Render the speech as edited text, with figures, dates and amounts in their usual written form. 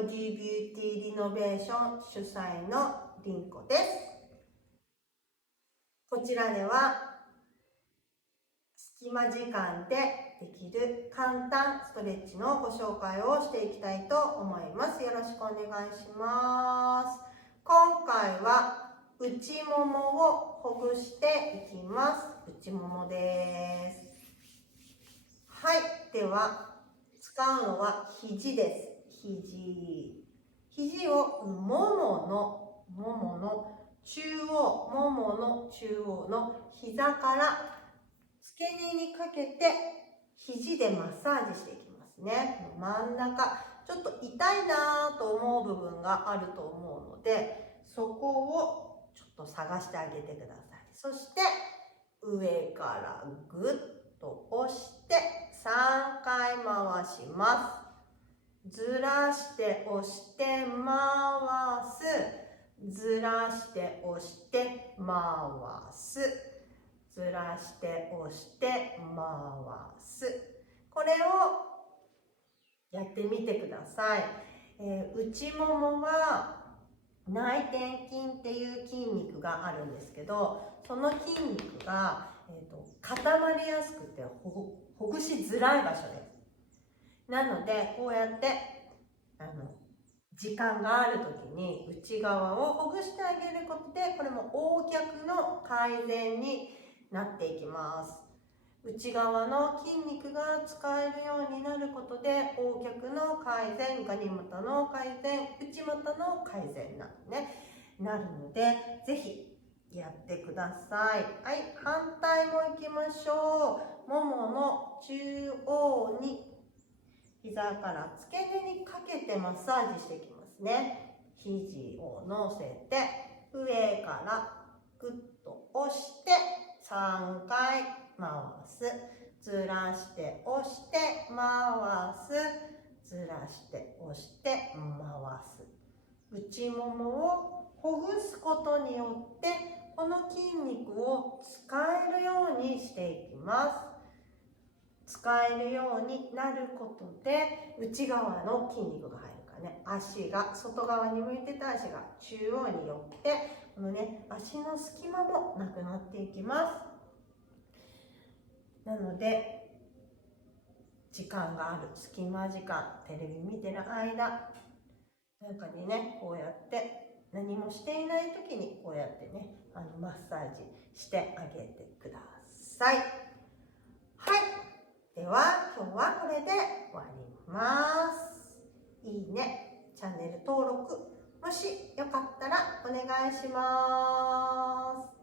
ボディビューティーリノベーション主催のりんこです。こちらでは隙間時間でできる簡単ストレッチのご紹介をしていきたいと思います。よろしくお願いします。今回は内ももをほぐしていきます。内ももです。はい、では使うのは肘です。肘をももの中央の膝から付け根にかけて肘でマッサージしていきますね。真ん中、ちょっと痛いなと思う部分があると思うので、そこをちょっと探してあげてください。そして上からぐっと押して3回回します。ずらして押して回す。ずらして押して回す。ずらして押して回す。これをやってみてください。内ももは内転筋っていう筋肉があるんですけど、その筋肉が、固まりやすくてほぐしづらい場所です。なのでこうやって時間がある時に内側をほぐしてあげることで、これも横脚の改善になっていきます。内側の筋肉が使えるようになることで、横脚の改善、ガニ股の改善、内股の改善なるので、ぜひやってください。はい、反対もいきましょう。ももの中央に膝から付け根にかけてマッサージしていきますね。肘を乗せて上からグッと押して3回回す。ずらして押して回す。ずらして押して回す。内ももをほぐすことによってこの筋肉を使えるようにしていきます。使えるようになることで内側の筋肉が入るからね、足が外側に向いてた足が中央に寄って、このね足の隙間もなくなっていきます。なので時間がある隙間時間、テレビ見てる間なんかにね、こうやって何もしていない時にこうやってねマッサージしてあげてください。はい、では今日はこれで終わります。いいね、チャンネル登録、もしよかったらお願いします。